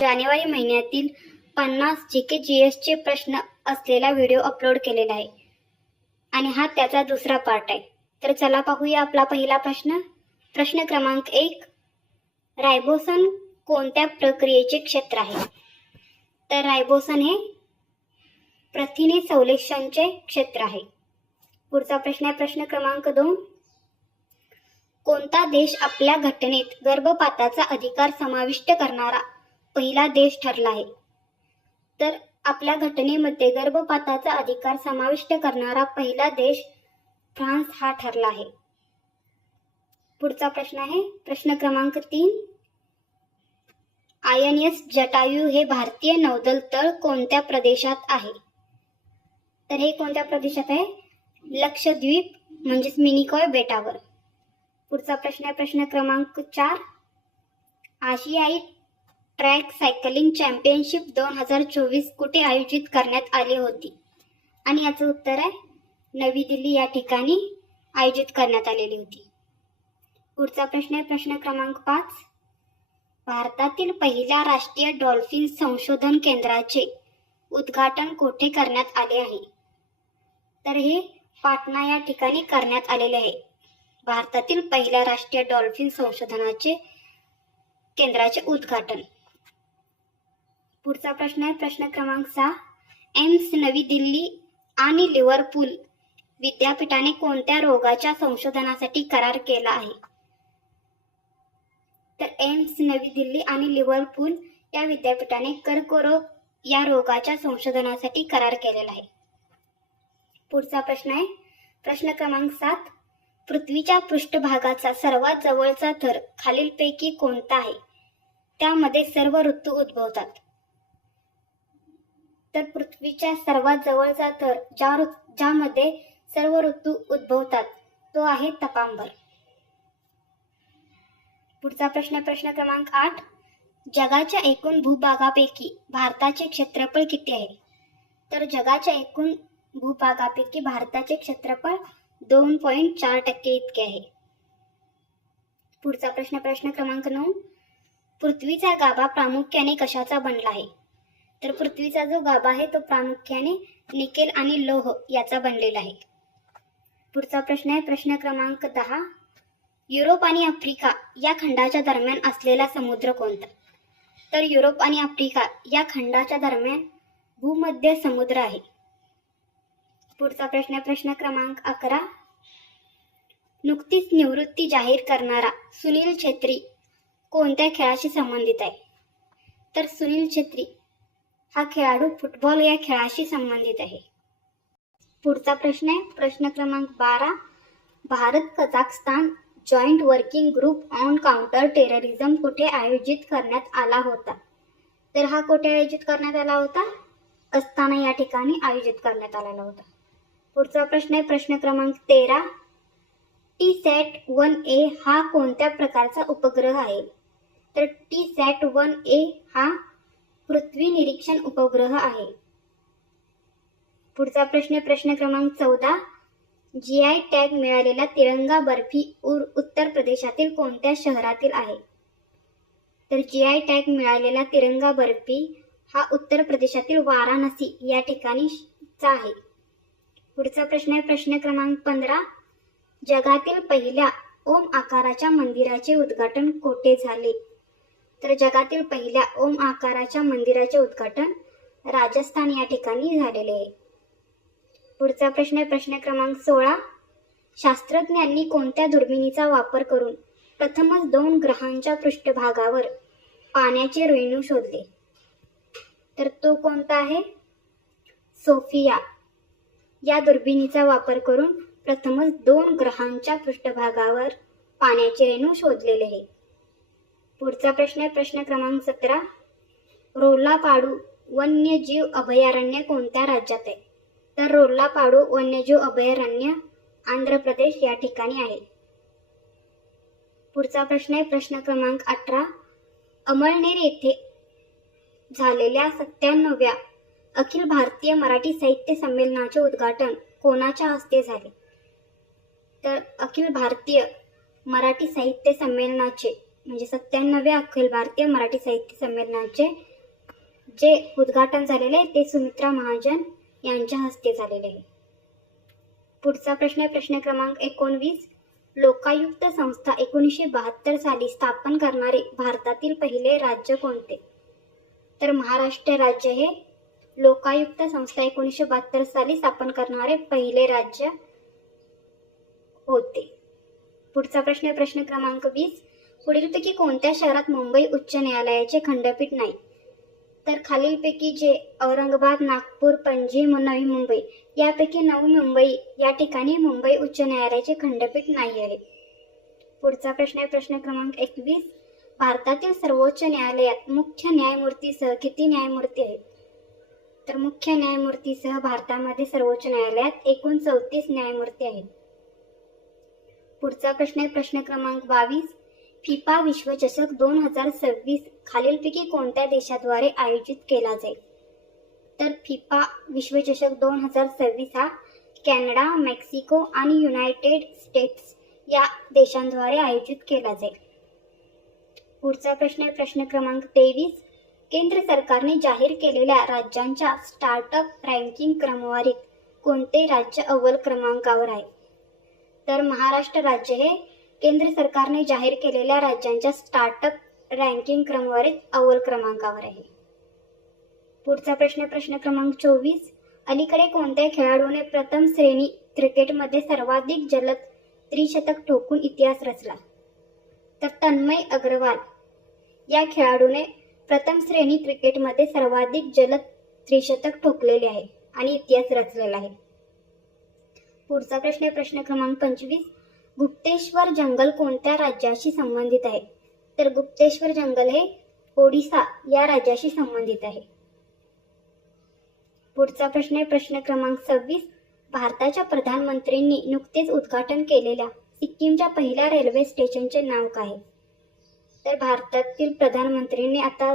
जानेवारी महिन्यातील 50 GK/GSचे प्रश्न असलेला व्हिडिओ अपलोड केलेला आहे आणि हा त्याचा दुसरा पार्ट आहे. तर चला पाहूया आपला पहिला प्रश्न. प्रश्न क्रमांक 1. रायबोसन कोणत्या प्रक्रियेचे क्षेत्र आहे? तर रायबोसन हे प्रथिने संश्लेषणाचे क्षेत्र आहे. पुढचा प्रश्न आहे प्रश्न क्रमांक 2. कोणता देश आपल्या घटनेत गर्भपाताचा अधिकार समाविष्ट करणारा पहिला देश ठरला आहे? तर आपल्या घटनेमध्ये गर्भपाताचा अधिकार समाविष्ट करणारा पहिला देश फ्रान्स हा ठरला आहे. पुढचा प्रश्न आहे प्रश्न क्रमांक 3. INS जटायू हे भारतीय नौदल तळ कोणत्या प्रदेशात आहे? तर हे कोणत्या प्रदेशात आहे? लक्षद्वीप म्हणजेच मिनिकॉय बेटावर. पुढचा प्रश्न आहे प्रश्न क्रमांक 4. आशियाई ट्रॅक सायकलिंग चॅम्पियनशिप 2024 कुठे आयोजित करण्यात आली होती? आणि याचं उत्तर आहे नवी दिल्ली या ठिकाणी आयोजित करण्यात आलेली होती. पुढचा प्रश्न आहे प्रश्न क्रमांक 5. भारतातील पहिल्या राष्ट्रीय डॉल्फिन संशोधन केंद्राचे उद्घाटन कोठे करण्यात आले आहे? तर हे पाटणा या ठिकाणी करण्यात आलेले आहे. भारतातील पहिल्या राष्ट्रीय डॉल्फिन संशोधनाचे केंद्राचे उद्घाटन. पुढचा प्रश्न आहे प्रश्न क्रमांक 6. एम्स नवी दिल्ली आणि लिव्हरपूल विद्यापीठाने कोणत्या रोगाच्या संशोधनासाठी करार केला आहे? तर एम्स नवी दिल्ली आणि लिव्हरपूल या विद्यापीठाने कर्करोग या रोगाच्या संशोधनासाठी करार केलेला आहे. पुढचा प्रश्न आहे प्रश्न क्रमांक 7. पृथ्वीच्या पृष्ठभागाचा सर्वात जवळचा थर खालीलपैकी कोणता आहे? त्यामध्ये सर्व ऋतू उद्भवतात. तर पृथ्वीच्या सर्वात जवळचा थर ज्यामध्ये सर्व ऋतू उद्भवतात तो आहे तपांबर. पुढचा प्रश्न क्रमांक 8. जगाच्या एकूण भूभागापैकी भारताचे क्षेत्रफळ किती आहे? तर जगाच्या एकूण भूभागापैकी भारताचे क्षेत्रफळ 2.4% इतके आहे. पुढचा प्रश्न क्रमांक 9. पृथ्वीचा गाभा प्रामुख्याने कशाचा बनला आहे? तर पृथ्वीचा जो गाभा आहे तो प्रामुख्याने निकेल आणि लोह याचा बनलेला आहे. पुढचा प्रश्न आहे प्रश्न क्रमांक 10. युरोप आणि आफ्रिका या खंडाच्या दरम्यान असलेला समुद्र कोणता? तर युरोप आणि आफ्रिका या खंडाच्या दरम्यान भूमध्य समुद्र आहे. पुढचा प्रश्न क्रमांक 11. नुकतीच निवृत्ती जाहीर करणारा सुनील छेत्री कोणत्या खेळाशी संबंधित आहे? तर सुनील छेत्री हा खेळाडू फुटबॉल या खेळाशी संबंधित आहे. पुढचा प्रश्न आहे प्रश्न क्रमांक 12. Bharat Kazakhstan joint working group on counter terrorism कुठे आयोजित करण्यात आला होता? तर हा कुठे आयोजित करण्यात आला होता? अस्ताना या ठिकाणी आयोजित करण्यात आलेला होता. पुढचा प्रश्न आहे प्रश्न क्रमांक 13. TSAT-1A हा कोणत्या प्रकारचा उपग्रह आहे? तर TSAT-1A हा पृथ्वी निरीक्षण उपग्रह आहे. पुढचा प्रश्न क्रमांक 14. GI टॅग मिळालेला तिरंगा बर्फी उत्तर प्रदेशातील कोणत्या शहरातील आहे? तर GI टॅग मिळालेला तिरंगा बर्फी हा उत्तर प्रदेशातील वाराणसी या ठिकाणीचा आहे. पुढचा प्रश्न क्रमांक 15. जगातील पहिल्या ओम आकाराच्या मंदिराचे उद्घाटन कोठे झाले? तर जगातील पहिल्या ओम आकाराच्या मंदिराचे उद्घाटन राजस्थान या ठिकाणी झालेले आहे. पुढचा प्रश्न क्रमांक 16. शास्त्रज्ञांनी कोणत्या दुर्बिणीचा वापर करून प्रथमच 2 ग्रहांच्या पृष्ठभागावर पाण्याचे रेणू शोधले? तर तो कोणता आहे? सोफिया या दुर्बिणीचा वापर करून प्रथमच 2 ग्रहांच्या पृष्ठभागावर पाण्याचे रेणू शोधलेले आहे. पुढचा प्रश्न क्रमांक 17. रोल्लापाडू वन्यजीव अभयारण्य कोणत्या राज्यात आहे? तर रोल्लापाडू वन्यजीव अभयारण्य आंध्र प्रदेश या ठिकाणी आहे. पुढचा प्रश्न क्रमांक 18. अमळनेर येथे झालेल्या 97व्या अखिल भारतीय मराठी साहित्य संमेलनाचे उद्घाटन कोणाच्या हस्ते झाले? तर अखिल भारतीय मराठी साहित्य संमेलनाचे म्हणजे 97व्या अखिल भारतीय मराठी साहित्य संमेलनाचे जे उद्घाटन झालेले आहे ते सुमित्रा महाजन यांच्या हस्ते झालेले आहे. पुढचा प्रश्न आहे प्रश्न क्रमांक 19. लोकायुक्त संस्था 1972 साली स्थापन करणारे भारतातील पहिले राज्य कोणते? तर महाराष्ट्र राज्य हे लोकायुक्त संस्था 1972 साली स्थापन करणारे पहिले राज्य होते. पुढचा प्रश्न आहे प्रश्न क्रमांक 20. पुढीलपैकी कोणत्या शहरात मुंबई उच्च न्यायालयाचे खंडपीठ नाही? तर खालीलपैकी जे औरंगाबाद, नागपूर, पणजी, नवी मुंबई यापैकी नवी मुंबई या ठिकाणी मुंबई उच्च न्यायालयाचे खंडपीठ नाही आहे. पुढचा प्रश्न आहे प्रश्न क्रमांक 21. भारतातील सर्वोच्च न्यायालयात मुख्य न्यायमूर्तीसह किती न्यायमूर्ती आहेत? तर मुख्य न्यायमूर्तीसह भारतामध्ये सर्वोच्च न्यायालयात एकूण 34 न्यायमूर्ती आहेत. पुढचा प्रश्न आहे प्रश्न क्रमांक 22. फिफा विश्वचषक 2026 खालीलपैकी कोणत्या देशाद्वारे आयोजित केला जाईल? तर फिफा विश्वचषक 2026 हा कॅनडा, मेक्सिको आणि युनायटेड स्टेट्स या देशांद्वारे आयोजित केला जाईल. पुढचा प्रश्न आहे प्रश्न क्रमांक 23. केंद्र सरकारने जाहीर केलेल्या राज्यांच्या स्टार्टअप रँकिंग क्रमवारीत कोणते राज्य अव्वल क्रमांकावर आहे? तर महाराष्ट्र राज्य हे केंद्र सरकारने जाहीर केलेल्या राज्यांच्या स्टार्टअप रँकिंग क्रमवारीत अव्वल क्रमांकावर आहे. पुढचा प्रश्न क्रमांक 24. अलीकडे कोणत्या खेळाडूने प्रथम श्रेणी क्रिकेटमध्ये सर्वाधिक जलद त्रिशतक ठोकून इतिहास रचला? तर तन्मय अग्रवाल या खेळाडूने प्रथम श्रेणी क्रिकेटमध्ये सर्वाधिक जलद त्रिशतक ठोकलेले आहे आणि इतिहास रचलेला आहे. पुढचा प्रश्न क्रमांक 25. गुप्तेश्वर जंगल कोणत्या राज्याशी संबंधित आहे? तर गुप्तेश्वर जंगल हे ओडिसा या राज्याशी संबंधित आहे. पुढचा प्रश्न क्रमांक 26. भारताच्या प्रधानमंत्र्यांनी नुकतेच उद्घाटन केलेल्या सिक्कीमच्या पहिल्या रेल्वे स्टेशनचे नाव काय? तर भारतातील प्रधानमंत्र्यांनी आता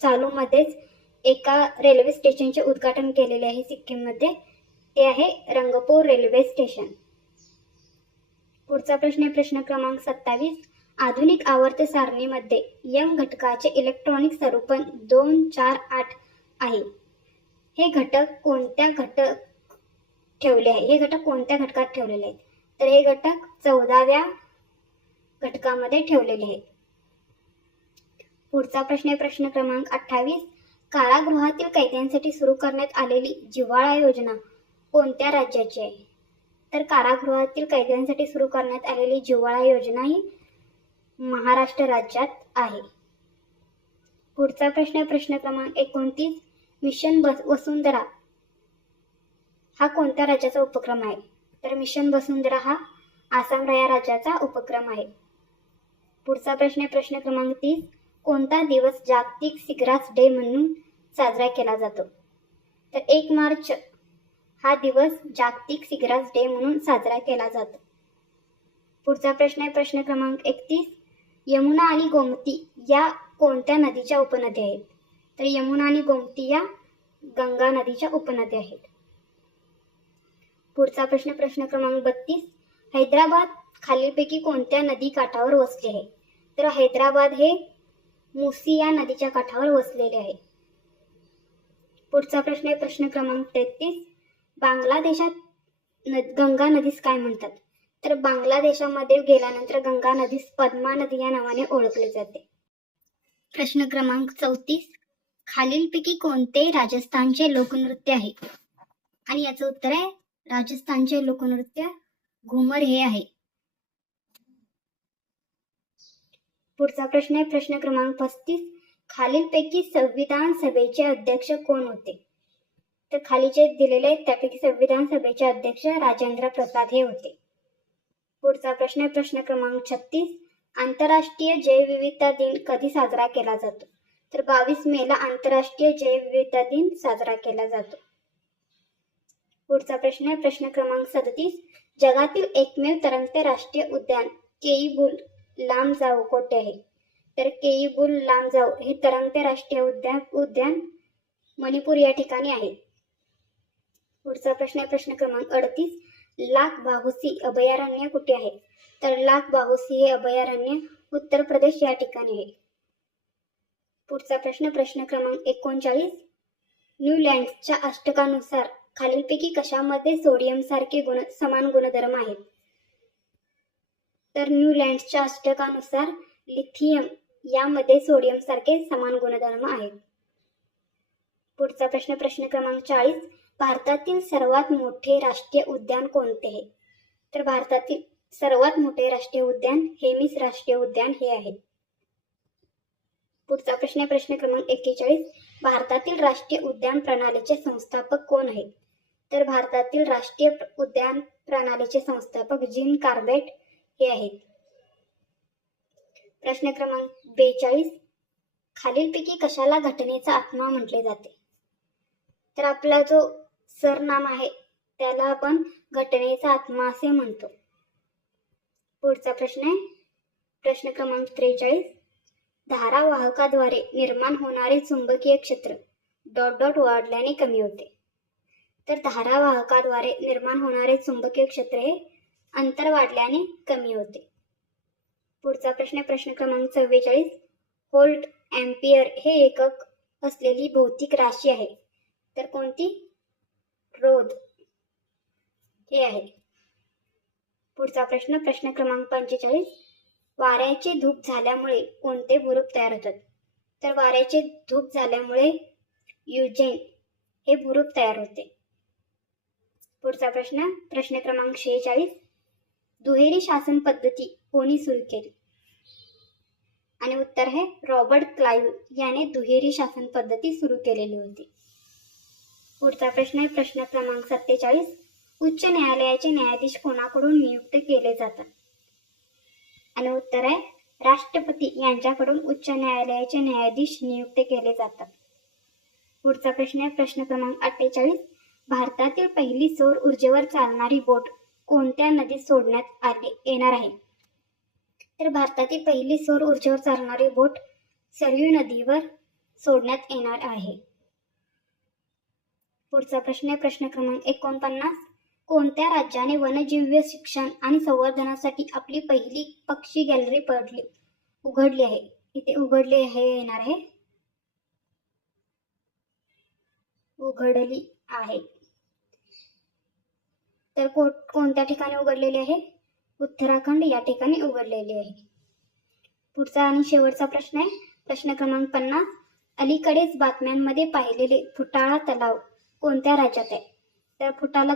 चालूमध्येच एका रेल्वे स्टेशनचे उद्घाटन केलेले आहे सिक्कीममध्ये. ते आहे रंगपूर रेल्वे स्टेशन. पुढचा प्रश्न क्रमांक 27. आधुनिक आवर्त सारणीमध्ये यम घटकाचे इलेक्ट्रॉनिक स्वरूपन 2, 4, 8 आहे. हे घटक कोणत्या घटकात ठेवलेले आहेत? तर हे घटक 14व्या घटकामध्ये ठेवलेले आहेत. पुढचा प्रश्न क्रमांक 28. कारागृहातील कैद्यांसाठी सुरू करण्यात आलेली जिव्हाळा योजना कोणत्या राज्याची आहे? तर कारागृहातील कैद्यांसाठी सुरू करण्यात आलेली जिव्हाळा योजना ही महाराष्ट्र राज्यात आहे. पुढचा प्रश्न क्रमांक 29. मिशन वसुंधरा हा कोणत्या राज्याचा उपक्रम आहे? तर मिशन वसुंधरा हा आसाम या राज्याचा उपक्रम आहे. पुढचा प्रश्न क्रमांक 30. कोणता दिवस जागतिक सिगारेट डे म्हणून साजरा केला जातो? तर 1 मार्च हा दिवस जागतिक सिगारेट डे म्हणून साजरा केला जातो. पुढचा प्रश्न क्रमांक 31. यमुना आणि गोमती या कोणत्या नदीच्या उपनद्या आहेत? तर यमुना आणि गोमती या गंगा नदीच्या उपनद्या आहेत. पुढचा प्रश्न क्रमांक 32. हैदराबाद खालीलपैकी कोणत्या नदी काठावर वसले आहे? तर हैदराबाद हे मुसी या नदीच्या काठावर वसलेले आहे. पुढचा प्रश्न क्रमांक 33. बांगलादेशात गंगा नदीस काय म्हणतात? तर बांगलादेशामध्ये गेल्यानंतर गंगा नदीस पद्मा नदी या नावाने ओळखले जाते. प्रश्न क्रमांक 34. खालीलपैकी कोणते राजस्थानचे लोकनृत्य आहे? आणि याचं उत्तर आहे राजस्थानचे लोकनृत्य घुमर हे आहे. पुढचा प्रश्न क्रमांक 35. खालीलपैकी संविधान सभेचे अध्यक्ष कोण होते? तर खाली जे दिलेले आहेत त्यापैकी संविधान सभेचे अध्यक्ष राजेंद्र प्रसाद हे होते. पुढचा प्रश्न क्रमांक 36. आंतरराष्ट्रीय जैवविविधता दिन कधी साजरा केला जातो? तर 22 मेला आंतरराष्ट्रीय जैवविविधता दिन साजरा केला जातो. पुढचा प्रश्न क्रमांक 37. जगातील एकमेव तरंगते राष्ट्रीय उद्यान केईबुल लामजाओ कोठे आहे? तर केईबुल लामजाओ हे तरंगते राष्ट्रीय उद्यान मणिपूर या ठिकाणी आहे. पुढचा प्रश्न क्रमांक 38. लाख बाहुसी अभयारण्य कुठे आहे? तर लाख बाहुसी हे अभयारण्य उत्तर प्रदेश या ठिकाणी आहे. पुढचा प्रश्न क्रमांक 39. न्यूलँड्सच्या अष्टकानुसार खालीलपैकी कशामध्ये सोडियम सारखे समान गुणधर्म आहेत? तर न्यूलँड्सच्या अष्टकानुसार लिथियम यामध्ये सोडियम सारखे समान गुणधर्म आहेत. पुढचा प्रश्न क्रमांक 40. भारतातील सर्वात मोठे राष्ट्रीय उद्यान कोणते आहे? तर भारतातील सर्वात मोठे राष्ट्रीय उद्यान हेमिस राष्ट्रीय उद्यान हे आहे. पुढचा प्रश्न क्रमांक 41. भारतातील राष्ट्रीय उद्यान प्रणालीचे संस्थापक कोण आहेत? तर भारतातील राष्ट्रीय उद्यान प्रणालीचे संस्थापक जीन कार्बेट हे आहेत. प्रश्न क्रमांक 42. खालीलपैकी कशाला घटनेचा आत्मा म्हटले जाते? तर आपला जो सरनाम आहे त्याला आपण घटनेचा आत्मा असे म्हणतो. पुढचा प्रश्न क्रमांक 43. धारावाहकाद्वारे निर्माण होणारे चुंबकीय क्षेत्र ... वाढल्याने कमी होते. तर धारावाहकाद्वारे निर्माण होणारे चुंबकीय क्षेत्र हे अंतर वाढल्याने कमी होते. पुढचा प्रश्न क्रमांक 44. व्होल्ट अँपिअर हे एकक असलेली भौतिक राशी आहे. तर कोणती? रोध हे आहे. पुढचा प्रश्न क्रमांक 45. वाऱ्याचे धूप झाल्यामुळे कोणते भूरूप तयार होतात? तर वाऱ्याचे धूप झाल्यामुळे युजेन हे भूरूप तयार होते. पुढचा प्रश्न क्रमांक 46. दुहेरी शासन पद्धती कोणी सुरू केली? आणि उत्तर आहे रॉबर्ट क्लाइव्ह याने दुहेरी शासन पद्धती सुरू केलेली होती. पुढचा प्रश्न क्रमांक 47. उच्च न्यायालयाचे न्यायाधीश कोणाकडून नियुक्त केले जातात? आणि उत्तर आहे राष्ट्रपती यांच्याकडून उच्च न्यायालयाचे न्यायाधीश नियुक्त केले जातात. पुढचा प्रश्न क्रमांक 48. भारतातील पहिली सौर ऊर्जेवर चालणारी बोट कोणत्या नदीत सोडण्यात येणार आहे? तर भारतातील पहिली सौर ऊर्जेवर चालणारी बोट सरयू नदीवर सोडण्यात येणार आहे. पुढचा प्रश्न क्रमांक 49. कोणत्या राज्याने वन्यजीव शिक्षण आणि संवर्धनासाठी आपली पहिली पक्षी गॅलरी उघडली आहे? इथे उघडली आहे येणार आहे. उघडली आहे. तर कोणत्या ठिकाणी उघडलेली आहे? उत्तराखंड या ठिकाणी उघडलेली आहे. पुढचा आणि शेवटचा प्रश्न क्रमांक 50. अलीकडेच बातम्यांमध्ये पाहिलेले फुटाळा तलाव कोणत्या राज्यात आहे? तर फुटाळा